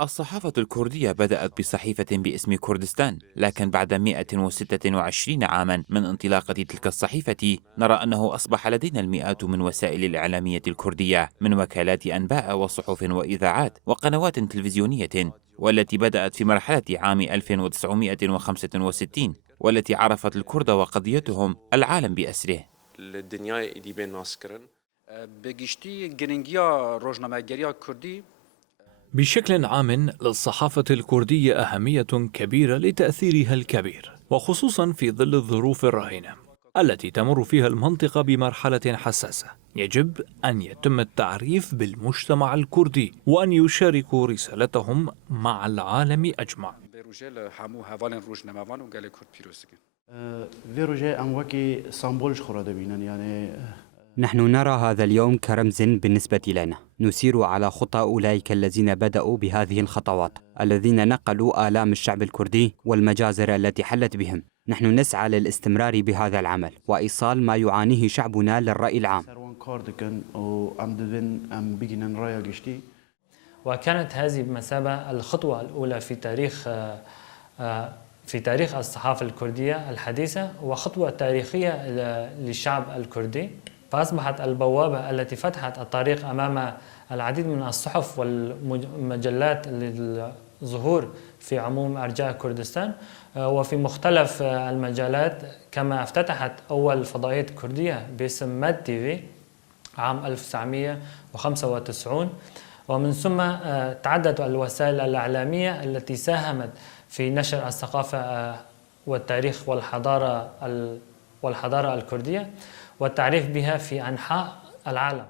الصحافة الكردية بدأت بصحيفة باسم كردستان، لكن بعد 126 عاما من انطلاقة تلك الصحيفة نرى أنه أصبح لدينا المئات من وسائل الإعلامية الكردية، من وكالات أنباء وصحف وإذاعات وقنوات تلفزيونية، والتي بدأت في مرحلة عام 1965، والتي عرفت الكرد وقضيتهم العالم بأسره. بشكل عام للصحافة الكردية أهمية كبيرة لتأثيرها الكبير، وخصوصا في ظل الظروف الراهنة التي تمر فيها المنطقة بمرحلة حساسة. يجب أن يتم التعريف بالمجتمع الكردي وأن يشاركوا رسالتهم مع العالم أجمع. نحن نرى هذا اليوم كرمز بالنسبة لنا، نسير على خطى أولئك الذين بدأوا بهذه الخطوات، الذين نقلوا آلام الشعب الكردي والمجازر التي حلت بهم. نحن نسعى للاستمرار بهذا العمل وإيصال ما يعانيه شعبنا للرأي العام. وكانت هذه بمثابة الخطوة الأولى في تاريخ الصحافة الكردية الحديثة، وخطوة تاريخية للشعب الكردي، فأصبحت البوابة التي فتحت الطريق أمام العديد من الصحف والمجلات للظهور في عموم أرجاء كردستان وفي مختلف المجالات، كما افتتحت أول فضائية كردية باسم ماد تي في عام 1995. ومن ثم تعددت الوسائل الإعلامية التي ساهمت في نشر الثقافة والتاريخ والحضارة الكردية والتعريف بها في أنحاء العالم.